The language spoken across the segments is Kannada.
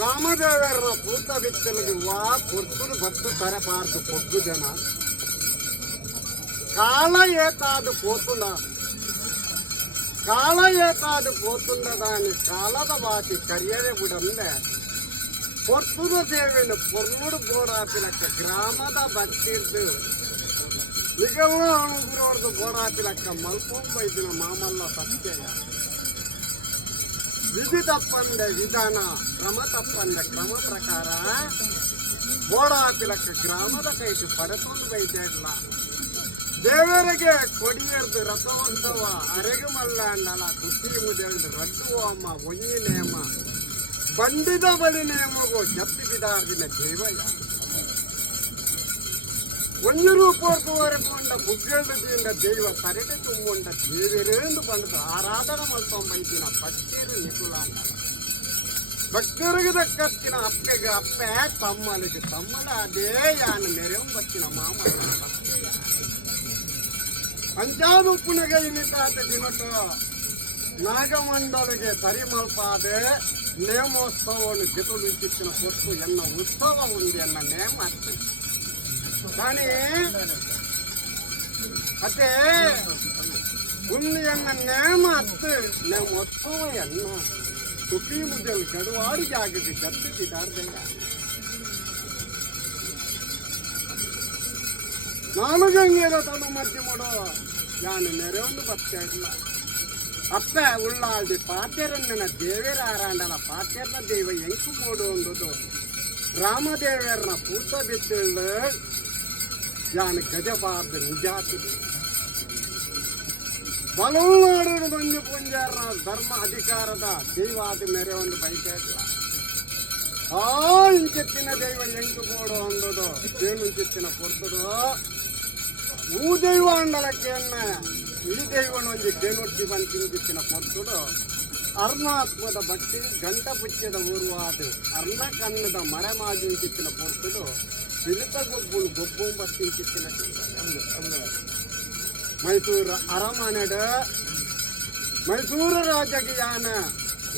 ರಾಮದೇವರ ಭೂತ ವಿತ್ತಲಿರುವ ಪೊರ್ಪುನು ಬತ್ತು ತರಬಾರದು ಪೊಗ್ಗು ಜನ ಕಾಲ ಏತಾದು ಪೋತುಂದ ಕಾಲ ಏತಾದು ಪೋತುಂದದಾನಿ ಕಾಲದ ವಾತಿ ಕರಿಯರೆ ಬಿಡಂದೆ ಪೊರ್ಪುನು ದೇವಿನ ಪೊರ್ನುಡು ಬೋಡಾಪಿಲಕ್ಕ ಗ್ರಾಮದ ಬತ್ತಿರ್ದು ನಿಗಲ್ಲ ಅಣುಗುರವ್ರದ್ದು ಬೋಡಾಪಿಲಕ್ಕ ಮಲ್ಕೊಂಬೈದಿನ ಮಾಮಲ್ಲ ಸತ್ಯ ವಿಧಿ ತಪ್ಪಂದ ವಿಧಾನ, ಕ್ರಮ ತಪ್ಪಂದ ಕ್ರಮ ಪ್ರಕಾರ ಬೋಡಾಪಿಲಕ್ಕ ಗ್ರಾಮದ ಕೈಟು ಪಡೆತೊಂದು ಬೈತಿಲ್ಲ ದೇವರಿಗೆ ಕೊಡಿಯರ್ದು ರಥೋತ್ಸವ ಅರೆಗೆ ನಲ ಕುಸ್ತಿ ಮುದೇಳ್ದು ರಡ್ಡು ಅಮ್ಮ ಒಯ್ಯಿ ನೇಮ, ಬಂಡಿದ ಬಲಿ ನೇಮಗೂ ಜಪ್ತಿ ಬಿದಾರ್ದಿನ ದೇವಯ್ಯ. ಒಂದು ರೂಪವರೆಗೂ ಉಂಡ ಬುಗ್ಗೆಳ್ದಿಂದ ದೈವ ತರಟೆ ತುಂಬುಂಡ ದೇವರೇಂದು ಬಂಡದು ಆರಾಧನ ಮಲ್ಕೊಂಬೈತಿನ ಭಕ್ತರು ನಿಪುಲಾಂಡ ಭಕ್ತರಿಗೆ ದಕ್ಕತ್ತಿನ ಅಪ್ಪೆಗೆ ಅಪ್ಪೆ ತಮ್ಮಲಿಗೆ ತಮ್ಮಲ ಅದೇ ಯಾನ ನೆರೆವು ಬತ್ತಿನ ಮಾಮಲ್ಲ ಪಂಚಾನುಪ್ಪುನಿಗೆ ಇನಿತಾತ ದಿನಟ ನಾಗಮಂಡಲಿಗೆ ತರಿಮಲ್ಪಾದೆ ನೇಮೋತ್ಸವವನ್ನು ಜತುಲಿಂಚಿತ್ತಿನ ಕೊಟ್ಟು ಎನ್ನ ಉತ್ಸವ ఉంది ಎನ್ನ ನೇಮ ಅತ್ತು కానీ అతే ఉంది అన్న నేమ అత్తు నేను వస్తావా అన్న కుట్టి ముద్దలు గడువాడు జాగ్రత్త జట్టు తిదార్దయ్యా ನಾನು ಗಂಗೆದ ತನ್ನ ಮಧ್ಯಮಡು ಯಾನು ನೆರೆಯೊಂದು ಬರ್ತಾ ಇಲ್ಲ ಅಪ್ಪ ಉಳ್ಳಾಳ್ದಿ ಪಾತ್ಯರನ್ನ ದೇವೇರ ಆರಾಂಡಲ ಪಾತ್ಯರ್ನ ದೇವ ಎಂಕು ಮೂಡು ಅಂದದು ರಾಮದೇವರನ ಪೂತ ಬಿತ್ತಿಳ್ಳು ಯಾನು ಗಜಬಾರ್ದು ನಿಜಾತಿ ಬಲನಾಡು ಮಂಜು ಪುಂಜಾರನ ಧರ್ಮ ಅಧಿಕಾರದ ದೈವಾದ ಮೇರೆ ಒಂದು ಬೈತಾ ಇಲ್ಲ ಆ ಇಂಚೆತ್ತಿನ ದೈವ ಎಂಟು ಬೋಡು ಅಂದದು ಏನು ಇಂಚೆತ್ತಿನ ಕೊಡ್ತದು ಊ ದೈವ ಅಂಡಲಕ್ಕೆನ್ನ ಈ ದೈವನೊಂದು ಕೇನೊಟ್ಟಿ ಬಂದು ಇಂಚೆತ್ತಿನ ಕೊಡ್ತದು ಅರ್ಣಾತ್ಮದ ಭಕ್ತಿ ಗಂಟ ಪುಚ್ಚದ ಊರುವಾದ ಅರ್ಣ ಕನ್ನದ ಮರೆ ಮಾಜು ಇಂಚಿತ್ತಿನ ಕೊಡ್ತದು ಬಿಲಿತ ಗೊಬ್ಬುಳು ಗೊಬ್ಬು ಬತ್ತಿ ಇಂಚಿತ್ತಿನ ಮೈಸೂರು ಅರಮನೆಡ ಮೈಸೂರು ರಾಜಗೆ ಯಾನ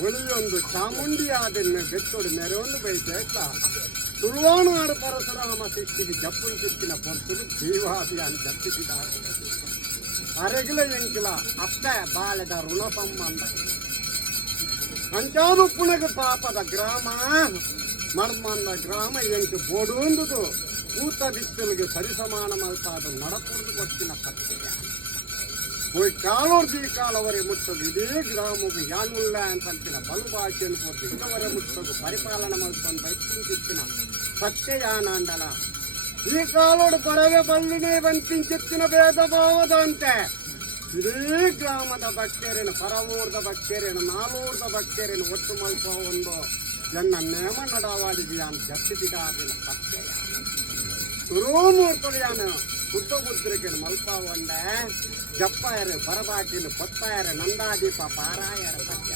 ಒಳಿಯೊಂದು ಚಾಮುಂಡಿಯಾದನ್ನ ಬೆಚ್ಚೋಡು ಮೆರೆಯೊಂದು ಬೈತೇಟ್ಲ ತುಳುವಾನಾಡು ಪರಶುರಾಮ ಸಿಕ್ಕಿಗೆ ಜಪ್ಪು ಸಿಕ್ಕಿನ ಪೊರ್ತುಲು ಜೀವಾದಿ ಅಂತ ಜಪ್ಪಿಸಿದ್ದಾರೆ ಅರೆಗಿಲ ಎಂಕಿಲ ಅಪ್ಪ ಬಾಳೆದ ಋಣ ಸಂಬಂಧ ಪಂಚಾನುಪ್ಪುಣಗ ಪಾಪದ ಗ್ರಾಮ ಮರ್ಮಂದ ಗ್ರಾಮ ಎಂಟು ಬೋಡುಂದುದು ಕೂತ ಬಿತ್ತಲಿಗೆ ಸರಿಸಮಾನ ಮಲ್ತಾದ ನಡಪುರದು ಕೊಟ್ಟಿನ ಪತ್ರಿಕೆ ಹೋಯ್ ಕಾಲೋರ್ದಿ ಕಾಲವರೆ ಮುಟ್ಟದು ಇದೇ ಗ್ರಾಮವು ಯಾನುಲ್ಲ ಅಂತಂತಿನ ಬಲು ಭಾಷೆಯನ್ನು ಕೊಟ್ಟು ಇಂದವರೆ ಮುಟ್ಟದು ಪರಿಪಾಲನೆ ಮಲ್ಪಂದು ಬೈತಿನ ಸತ್ಯಯಾನಾಂಡಲ ಈ ಕಾಲೋಡು ಬರವೇ ಬಲ್ಲಿನೇ ಬಂತಿಂಚಿತ್ತಿನ ಭೇದ ಭಾವದಂತೆ. ಇಡೀ ಗ್ರಾಮದ ಭಕ್ತರೇನು ಪರವೂರ್ದ ಭಕ್ತರೇನು ನಾಲೂರ್ದ ಭಕ್ತರೇನು ಒಟ್ಟು ಮಲ್ಪ ಒಂದು ಎನ್ನ ನೇಮ ನಡವಾಡಿದೀಯ ಜಪ್ತಿದಾರಿನ ಪತ್ತೆಯ. ತುರುಮೂರ್ತುಡಿಯಾನು ಸುತ್ತ ಮುದ್ರಿಕೆನು ಮಲ್ಪ ಒಂಡೆ ಜಪ್ಪಾಯರು ಬರಬಾಕಿಲು ಪತ್ತಾಯರ ನಂದಾದೀಪ ಪಾರಾಯರ ಸತ್ಯ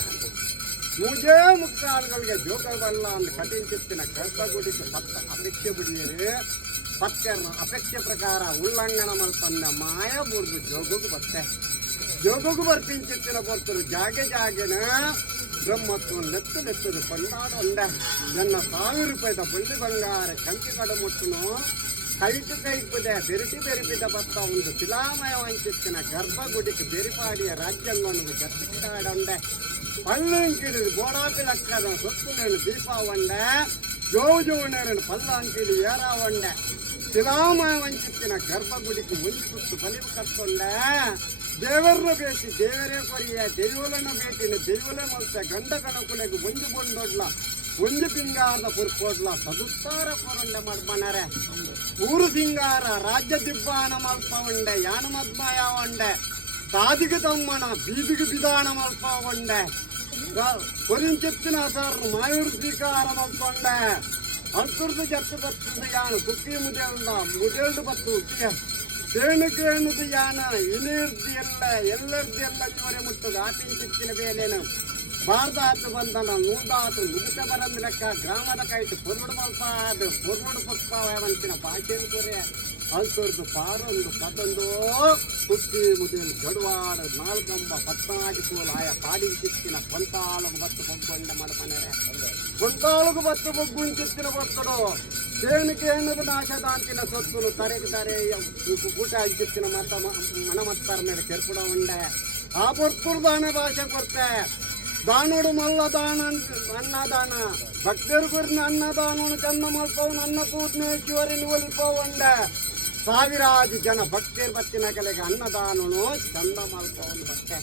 ಮೂಜೇ ಮುಕ್ಕಾಲುಗಳಿಗೆ ಜೋಗವಲ್ಲ ಅಂದು ಕಠಿಣ ಗರ್ಭಗುಡಿಗೆ ಪತ್ತ ಅಪೇಕ್ಷೆ ಬಿಡಿಯರು. ಪತ್ಕರ್ನ ಅಪೇಕ್ಷೆ ಪ್ರಕಾರ ಉಲ್ಲಂಘನ ಮಲ್ಪನ್ನ ಮಾಯ ಬುರ್ದು ಜೋಗಕ್ಕೆ ಬತ್ತೆ. ಜೋಗುಗು ಬರ್ಪಿಂಚಿತ್ತಿನ ಕೊಡ್ತರು ಜಾಗೆ ಜಾಗೆನ ಬ್ರಹ್ಮತ್ವ ನೆತ್ತು ನೆತ್ತದು ಕೊಂಡಾಡ ಉಂಡ ನನ್ನ ಸಾವಿರ ರೂಪಾಯಿದ ಬಳ್ಳಿ ಬಂಗಾರ ಕಂಚಿ ಕಡ ಮುಟ್ಟುನು ಕೈಟು ಕೈಪದೆ ಬೆರಿಟಿ ಬೆರಿಪಿದ ಬತ್ತ ಒಂದು ಶಿಲಾಮಯ ವಂಚಿತ್ತಿನ ಗರ್ಭಗುಡಿಗೆ ಬೆರಿಪಾಡಿಯ ರಾಜ್ಯಾಂಗವನ್ನು ಜಪ್ಪಿಟಾಡೊಂಡೆ ಪಲ್ಲಂಕಿಡಿದು ಗೋಡಾಪಿ ಲಕ್ಕದ ಸೊತ್ತುಲೇನು ದೀಪ ಒಂಡೆ ಜೋವು ಜೋವನೇರನು ಪಲ್ಲಂಕಿಡಿ ಏರ ಒಂಡೆ ಶಿಲಾಮಯ ವಂಚಿತ್ತಿನ ಗರ್ಭಗುಡಿಗೆ ಒಂದು ಸುತ್ತು ಬಲಿವು ಕಟ್ಕೊಂಡೆ ದೇವರನ್ನ ಬೇಸಿ ದೇವರೇ ಪರಿಯ ದೈವಲನ್ನ ಬೇಟಿನ ದೈವಲೇ ಮಲ್ಸ ಗಂಡ ಕಣಕುಲೆಗೆ ಒಂದು ಬಂದೊಡ್ಲ ಒಂದು ಸಿಂಗಾರದ ಪುರ್ಕೋಡ್ಲ ಸದುತ್ತಾರ ಪೊರಂಡ ಮಾಡ್ಬಾನಾರೆ ಊರು ಸಿಂಗಾರ ರಾಜ್ಯ ದಿಬ್ಬಾನ ಮಲ್ಪ ಉಂಡೆ ಯಾನ ಮದ್ಮಾಯ ಉಂಡೆ తాదికి తమ్మన బీదికి విధానం అల్పండే కొన్ని చెప్తున్న సార్ మాయూరు శ్రీకారం అల్పండే అంతుడు చెత్త పట్టింది యాను కుక్కీ ముదేళ్ళ ముదేళ్ళు పట్టు ತೇಣುಗೆ ಎನ್ನುದು ಯಾನ ಇನಿರ್ದಿ ಎಲ್ಲ ಎಲ್ಲರ್ದಿ ಎಲ್ಲ ಇವರೇ ಮುಟ್ಟದು ಆಪಿಂಚಿತ್ತಿನ ಬೇಲೇನು ಬಾರ್ದಾತು ಬಂದನ ನೂದಾತು ಮುಗಿತ ಬರಂದ್ರಕ್ಕ ಗ್ರಾಮದ ಕೈಟ್ ಪೊರ್ಮುಡು ಮಲ್ಪ ಅದು ಪೊರ್ಮುಡು ಪುಷ್ಪ ವಂತಿನ ಭಾಷೆ ಕೊರೆ ಅಲ್ತೊರ್ದು ಪಾರೊಂದು ಪತೊಂದು ಕುಟ್ಟಿ ಮುದಿಲ್ ಗಡುವಾಡ ನಾಲ್ಕಂಬ ಪತ್ನಾಡಿ ಸೋಲು ಆಯ ಪಾಡಿ ಚಿತ್ತಿನ ಕೊಂತಾಳಗು ಬತ್ತು ಬೊಗ್ಗೊಂಡ ಮಡಪನೆರೆ ಕೊಂತಾಳಗು ಬತ್ತು ಬೊಗ್ಗುಂಚಿತ್ತಿನ ಬತ್ತಡು ಕೇಣಿಕೆ ಎನ್ನದು ನಾಶದಾಂತಿನ సొత్తులు ತಾರೆ ಊಟ ಇಚ್ಚಿತ್ತಿನ ಮತ ಮನಮತ್ತರ ಮೇಲೆ ಕೆರ್ಪುಡ ಉಂಡೆ ಆ ಬರ್ಪುರ್ ಹಣೆ ಭಾಷೆ ಕೊಡ್ತೆ ದಾನೋಡು ಮಲ್ಲ ದಾನ ಅನ್ನದಾನ. ಭಕ್ತರು ಕುರಿನ ಅನ್ನದಾನನು ಚಂದ ಮಲ್ಪವನು ಅನ್ನ ಕೂತ್ನೇಶ್ವರಿ ಒಲಿಪವಂಡ ಸಾವಿರಾರು ಜನ ಭಕ್ತರು ಬತ್ತಿನ ಕಲೆಗೆ ಅನ್ನದಾನನು ಚಂದ ಮಲ್ಪವನು ಬಟ್ಟೆ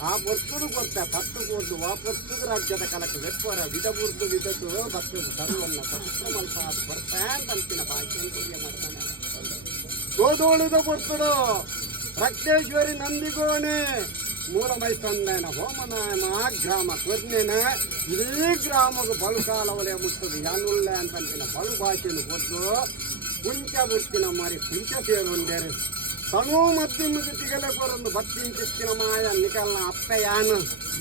ಆ ಪೊರ್ತುಡು ಕೊಡ್ತೆ ಪತ್ತು ಕೂರ್ದು ಆ ಪೊರ್ತುದು ರಾಜ್ಯದ ಕಲಕ್ಕೆ ವೆಪ್ಪರ ವಿಧ ಬುರ್ದು ವಿಧದ್ದು ಭಕ್ತರು ಸರ್ವನ್ನ ಪತ್ರ ಮಲ್ಪ ಅದು ಬರ್ತೆ ಅಂತಿನ ಭಾಷೆಯನ್ನು ಕುರಿಯ ಮಾಡ್ತಾನೆ ಗೋಧೋಳಿದ ಪೊರ್ತುಡು ರಕ್ತೇಶ್ವರಿ ನಂದಿಗೋಣೆ ಮೂಲ ಮೈಸಂದೇನ ಹೋಮನಾಯಮ ಗ್ರಾಮ ಕೊರ್ನೇನ ಇಡೀ ಗ್ರಾಮಕ್ಕೆ ಬಳುಕಾಲವಲೆ ಮುಟ್ಟದು ಯಾನುಳ್ಳೆ ಅಂತಂತಿನ ಬಲು ಭಾಷೆಯನ್ನು ಕೊಟ್ಟು ಕುಂಚ ಬುಟ್ಟಿನ ಮಾರಿ ಕುಂಚ ಸೇರುಂಡೇರು ತನು ಮದ್ದಿ ಮುಗಿತಿಗಲೆ ಕೊರೊಂದು ಬತ್ತಿನ ಚಿತ್ತಿನ ಮಾಯ ನಿಕಲ್ನ ಅಪ್ಪ ಯಾನು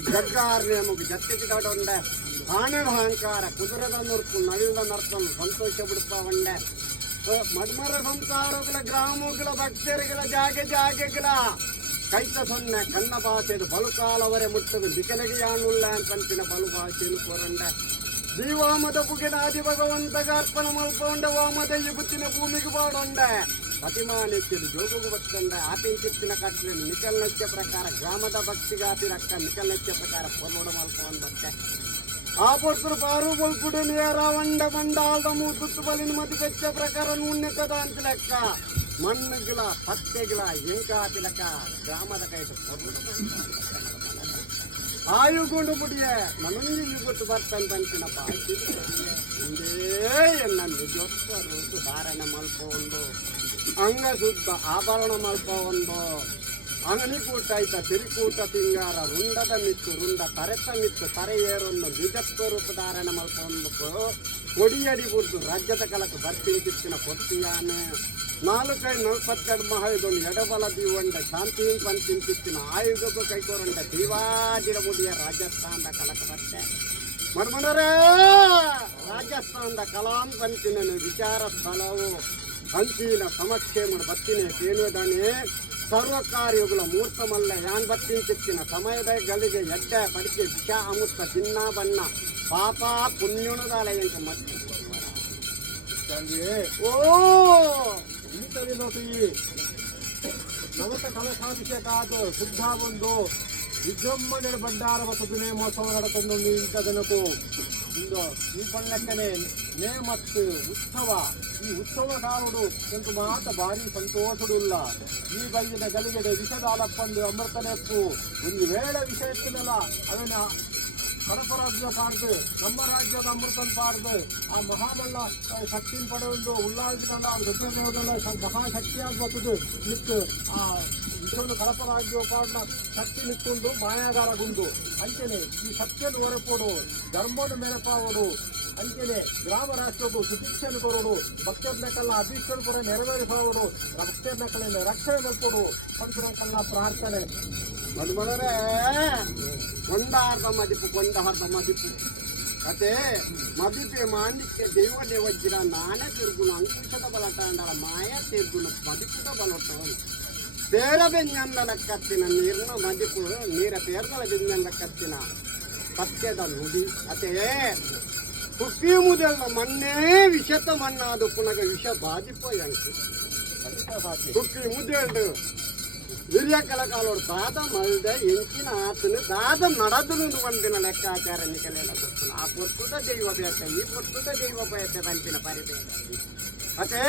ಜಗ್ಗಾರ್ನೆ ಮುಗಿ ಜತ್ತಿಗೆ ದೊಡ್ಡೊಂಡೆ ಆನೆ ಅಹಂಕಾರ ಕುದುರೆದ ನುರ್ಕು ನವಿಲ್ದ ನರ್ತನು ಸಂತೋಷ ಬಿಡುತ್ತ ಒಂಡೆ ಮಡ್ಮರ ಸಂಸಾರಗಳ ಗ್ರಾಮಗಳ ಭಕ್ತರುಗಳ ಜಾಗೆ ಜಾಗೆಗಳ ಕೈತ ಸೊನ್ನೆ ಕನ್ನ ಭಾಷೆದು ಬಲುಕಾಲವರೆ ಮುಟ್ಟದು ಬಿಕಲೆಗೆ ಯಾನುಳ್ಳ ಅಂತಂತಿನ ಬಲು ಭಾಷೆಯನ್ನು ಕೊರಂಡೆ ಶ್ರೀವಾಮದ ಪುಗಿಡಾದಿ ಭಗವಂತಗ ಅರ್ಪಣ ಮಲ್ಪೊಂಡೆ ವಾಮದ ಯುಗುತ್ತಿನ ಭೂಮಿಗೆ ಬಾಡೊಂಡೆ ಪ್ರತಿಮಾನೆಚ್ಚಲು ಜೋಗುಗು ಬತ್ತಂಡೆ ಆಪಿನ ಚಿತ್ತಿನ ಕಟ್ಟಲೆ ನಿಕಲ್ ನಚ್ಚ ಪ್ರಕಾರ ಗ್ರಾಮದ ಭಕ್ತಿಗಾತಿ ರಕ್ಕ ನಿಕಲ್ ನಚ್ಚ ಪ್ರಕಾರ ಪೊಲ್ಲೋಡ ಮಲ್ಪೊಂಡಂತೆ ಆ ಪೊರ್ತರು ಪಾರು ಬಲ್ಕುಡು ನೇರ ವಂಡ ಮಂಡಾಲ್ದ ಮೂತುತ್ತು ಬಲಿನ ಮತಿ ಬೆಚ್ಚ ಪ್ರಕಾರ ಉನ್ನತದ ಅಂತ ಲೆಕ್ಕ ಮಣ್ಣುಗಳ ಪತ್ತೆಗಳ ಎಂಕಾತಿ ಲೆಕ್ಕ ಗ್ರಾಮದ ಕೈದು ಆಯುಗುಂಡು ಬಿಡಿಯ ನನಗೆ ಇವತ್ತು ಬರ್ತಂತಂತಿನ ಬಾಕಿ ಒಂದೇ ಎನ್ನನ್ನು ಜೊತ್ತರು ಧಾರಣ ಮಲ್ಪೊಂದು ಅಂಗ ಶುದ್ಧ ಆಭರಣ ಮಲ್ಪವೊಂದು ಅಂಗನಿ ಕೂಟ ಆಯ್ತ ತಿರುಕೂಟ ತಿಂಗಾರ ರುಂಡದ ಮಿತ್ತು, ರುಂಡ ಕರೆತ ಮಿತ್ತು ತರೆ ಏರೊಂದು ನಿಜತ್ವ ರೂಪ ಧಾರಣ ಮಲ್ಪೊಂದು ಕೊಡಿಯಡಿ ಬುರ್ದು ರಾಜ್ಯದ ಕಲಕ ಬರ್ತೀನಿ ಕೊಟ್ಟಿಯಾನೆ. ನಾಲ್ಕೈ ನಲ್ಪತ್ತೆರಡು ಮಹಾಯುಧನು ಎಡಬಲ ದೀವಂಡ ಶಾಂತಿ ಪಂಚಿನ ಚಿತ್ತಿನ ಆಯುಧಕ್ಕೂ ಕೈಕೋರಂಡ ದೀವಾದಿರ ಮುಡಿಯ ರಾಜಸ್ಥಾನದ ಕಲಕ ಬರ್ತೆ ಮಡ್ಮಣರೇ ರಾಜಸ್ಥಾನದ ಕಲಾಂ ಪಂಚಿನ ವಿಚಾರ ಸ್ಥಳವು ಹಂಚಿನ ಸಮಕ್ಷೆ ಮುಡ ಬತ್ತಿನ ಕೇಳುವುದಾನೆ ಸರ್ವಕಾರ್ಯಗಳ ಮೂರ್ತಮಲ್ಲ ಮೂರ್ತ ಮಲ್ಲ ಯಾನ್ ಬತ್ತಿನ ಸಮಯದ ಗಳಿಗೆ ಎಡ್ಡೆ ಪಡಿಕೆ ವಿಷ ಅಮೃತ ಚಿನ್ನ ಬಣ್ಣ ಪಾಪ ಪುಣ್ಯಣದಾಲ ಎಂಕ ಮತ್ತೆ ಓ ನೋಡಿ ನವತ ಕಲಶಾಭಿಷೇಕಾದ ಶುದ್ಧ ಒಂದು ವಿಜೃಂಭಣೆ ಭಂಡಾರ ಮತ್ತು ನೇಮೋತ್ಸವ ನಡಕೊಂಡು ಇಂಥ ಜನಕು ಇಂದು ಈ ಪಣ್ಣಕ್ಕನೆ ನೇ ಮತ್ತು ಉತ್ಸವ. ಈ ಉತ್ಸವ ಕಾರುಡು ಎಂಟು ಮಾತ ಭಾರಿ ಸಂತೋಷಡುಲ್ಲ ಈ ಬೈಯಿನ ಗಲಿಗೆಡೆ ವಿಷದಾಲಪ್ಪಂದು ಅಮೃತನೆಪ್ಪು. ಒಂದು ವೇಳೆ ವಿಷಯಕ್ಕಿನಲ್ಲ ಅದನ್ನ ಕಡಪ ರಾಜ್ಯ ಪಾಡ್ದು ನಮ್ಮ ರಾಜ್ಯದ ಅಮೃತನ್ ಪಾಡ್ದು, ಆ ಮಹಾಬಲ್ಲ ಶಕ್ತಿನ ಪಡೆಯೊಂದು ಆ ರುದ್ರದೇವದಲ್ಲ ಮಹಾಶಕ್ತಿಯಾಗಿ ಬರ್ತದೆ ಇತ್ತು ಆ ಇದೊಂದು ಕಡಪ ರಾಜ್ಯ ಪಾಡ್ನ ಶಕ್ತಿ ಮಾಯಾಗಾರ ಗುಂಡು. ಅಂಚನೆ, ಈ ಶಕ್ತಿಯನ್ನು ಹೊರಪೋಡು ಧರ್ಮವನ್ನು ಮೆರಪಾವಡು ಅಂಚನೆ ಗ್ರಾಮ ರಾಷ್ಟ್ರದ್ದು ಸುಶಿಕ್ಷಣ ಕೊರೋಡು ಭಕ್ತರ್ನಕಲ್ಲ ಅಭೀಷ್ಟರ ಕೂಡ ನೆರವೇರಿಸುವವರು ಭಕ್ತರ್ನಕಲಿಂದ ರಕ್ಷಣೆ ಮಲ್ಪೋಡು ಪಂಚನಕಲ್ನ ಪ್ರಾರ್ಥನೆ. ಮಡ್ಮಣರೇ ಕೊಂಡಾರ್ದ ಮದಿಪು ಕೊಂಡಾರ್ದ ಮದಿಪು. ಅದೇ ಮದಿಪೆ ಮಾಂಡಿಕ್ಕೆ ದೇವ ದೇವಜ್ಜಿರ ನಾನೇ ತಿರುಗುಣ, ಅಂಕುಶದ ಬಲಟಾಂಡಲ ಮಾಯ ತಿರುಗುಣ, ಮದಿಪುದ ಬಲಟವನು ಬೇರ ಬೆಂಜಂದಲ ಕತ್ತಿನ ನೀರಿನ ಮದಿಪು, ನೀರ ಪೇರ್ದಲ ಬೆಂಜಂದ ಕತ್ತಿನ ಸತ್ಯದ ನುಡಿ. ಅತೇ ಕುಕ್ಕಿ ಮುದಲ ಮಣ್ಣೇ ವಿಷತ ಮಣ್ಣಾದು ಪುನಗ ವಿಷ ಬಾಜಿಪೋಯಂಕು ಅಂಕು ಮುದ್ದೇಳು ಹಿರಿಯ ಕಲಕಾಲೋಡು ದಾದ ಮಲ್ದ ಎಂಚಿನ ಆತನು ದಾದ ನಡದನು ಒಂದಿನ ಲೆಕ್ಕಾಚಾರ ನಿಕಲೆಲ್ಲ ಗೊತ್ತು ಆ ಪೊರ್ತುದ ದೈವ ಬೇಕ ಈ ಪೊರ್ತುದ ದೈವ ಬಯತೆ ಬಂತಿನ ಪರಿಬೇಕ ಮತ್ತೆ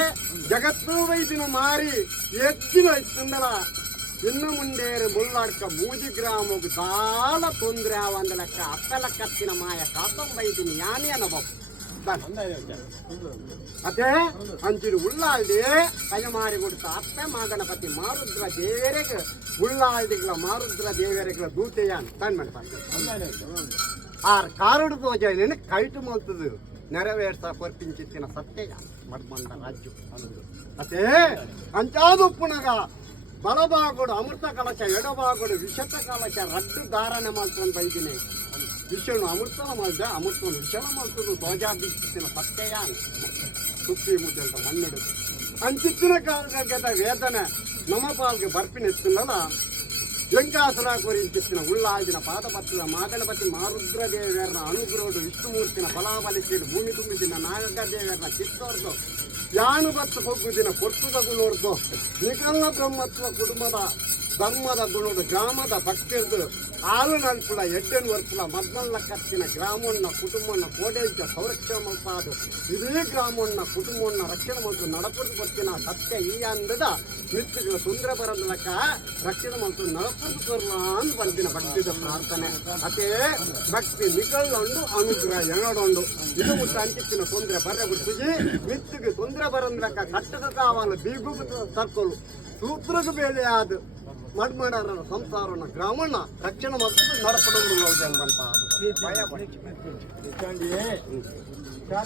ಜಗತ್ತು ವೈದಿನ ಮಾರಿ ಎತ್ತಿನ ಇತ್ತಂದಲ ಇನ್ನು ಮುಂದೆ ಮುಳ್ಳಾಡ್ಕ ಮೂಜಿ ಗ್ರಾಮಗ್ ದಾಲ ತೊಂದ್ರೆ ಅವಂದ ಲೆಕ್ಕ ಅಪ್ಪಲ ಕತ್ತಿನ ಮಾಯ ಕಾತಂ ವೈದಿನಿ ಯಾನಿ ಅನಬ ಅದೇ ಅಂಚಿರು ಉಳ್ಳಾಳ್ದಿ ಕೈಮಾರಿ ಕೊಡ್ತ ಅಪ್ಪೆ ಮಾಗಣಪತಿ ಮಾರುದ್ರ ದೇವರಿಗೆ ಉಳ್ಳಾಳ್ದಿಗಳ ಮಾರುದ್ರ ದೇವರಿಗಳ ದೂತೆಯಾನ್ ತನ್ ಮಾಡ್ತಾರೆ ಆರ್ ಕಾರುಡು ಪೂಜೆಯನ್ನು ಕೈಟು ಮಲ್ತದು ನೆರವೇರ್ಸ ಕೊರ್ಪಿಂಚಿತ್ತಿನ ಸತ್ಯ ಮಡ್ಮಂಡ ರಾಜ್ಯ ಅದೇ ಅಂಚಾದು ಪುನಗ ಬಲಭಾಗುಡು ಅಮೃತ ಕಲಶ ಎಡಭಾಗುಡು ವಿಷತ ಕಲಶ ರಡ್ಡು ಧಾರಣೆ ಮಾಡ್ಕೊಂಡು ಬೈದಿನಿ ವಿಷಯವನ್ನು ಅಮೃತನ ಮಾಡಿದ, ಅಮೃತವನ್ನು ವಿಷಯ ಮಾಡ್ತದ್ದು ಧ್ವಜಾ ಬಿಚ್ಚಿನ ಪತ್ತೆಯ ಸುತ್ತಿ ಅಂತ ಮಣ್ಣೆಡುತ್ತೆ ಅಂಚಿತ್ತಿನ ಕಾಲದ ವೇದನೆ ನಮ್ಮ ಪಾಲ್ಗೆ ಬರ್ಪಿನೆತ್ತಿನಲ್ಲ ವೆಂಕಾಸುರ ಕುರಿಚಿತ್ತಿನ ಉಳ್ಳಾಜಿನ ಪಾದಪತ್ರದ ಮಾಗಣಪತಿ ಮಾರುದ್ರದೇವಿಯರ್ನ ಅನುಗ್ರಹದ ವಿಷ್ಣುಮೂರ್ತಿನ ಫಲಾಬಲಿಸಿದ ಭೂಮಿ ತುಂಬಿದಿನ ನಾಗದೇವಿಯರ್ನ ಚಿತ್ತೋರ್ದು, ಯಾನು ಬತ್ತು ಹೊಗ್ಗುದಿನ ಕೊಟ್ಟು ತಗುಲೋರ್ದು ನಿಖಲ್ಲ ಬ್ರಹ್ಮತ್ವ ಕುಟುಂಬದ ಧರ್ಮದ ಗುಣದ ಗ್ರಾಮದ ಭಕ್ತಿರ್ದು ಹಾಲು ನನ್ಪುಲ ಎಡ್ಡನ್ ವರ್ಪುಲ ಮದ್ಮಲ್ಲ ಕತ್ತಿನ ಗ್ರಾಮಣ್ಣ, ಕುಟುಂಬಣ್ಣ ಕೋಡೆಂಚ ಸಂರಕ್ಷಣೆ ಮಲ್ಪಾದು ಇದೇ ಗ್ರಾಮಣ್ಣ, ಕುಟುಂಬಣ್ಣ ರಕ್ಷಣೆ ಮಂತು ನಡಪುದು ಬರ್ತಿನ ಸತ್ಯ ಈ ಅಂದದ. ಮಿತ್ತಿಗಳ ಸುಂದರ ಬರಂದಲಕ್ಕ ರಕ್ಷಣೆ ಮಂತು ನಡಪುದು ಬರ್ಲ ಅಂತ ಬಂದಿನ ಭಕ್ತಿದ ಪ್ರಾರ್ಥನೆ. ಅದೇ ಭಕ್ತಿ ನಿಕಳ್ಳೊಂಡು ಅನುಗ್ರಹ ಎರಡೊಂದು ಇದು ಮುಟ್ಟ ಅಂಚಿತ್ತಿನ ತೊಂದರೆ ಬರ್ರೆ ಬಿಡ್ತೀವಿ ಮಿತ್ತಿಗೆ ತೊಂದರೆ ಬರಂದಲಕ್ಕ ಕಟ್ಟದ ಕಾವಲು ಬೀಗು ತರ್ಕೊಲು. ಸೂತ್ರಗ ಬೇಲೆ ಆದ. ಮಡ್ಮಾಡರ ಸಂಸಾರನ ಗ್ರಾಮಣ್ಣ ರಕ್ಷಣೆ ಮತ್ತು ನಡಪಡೊಂದು ಬಂತ ಭಯ ಪಡಿ ಇಟ್ಕೊಂಡು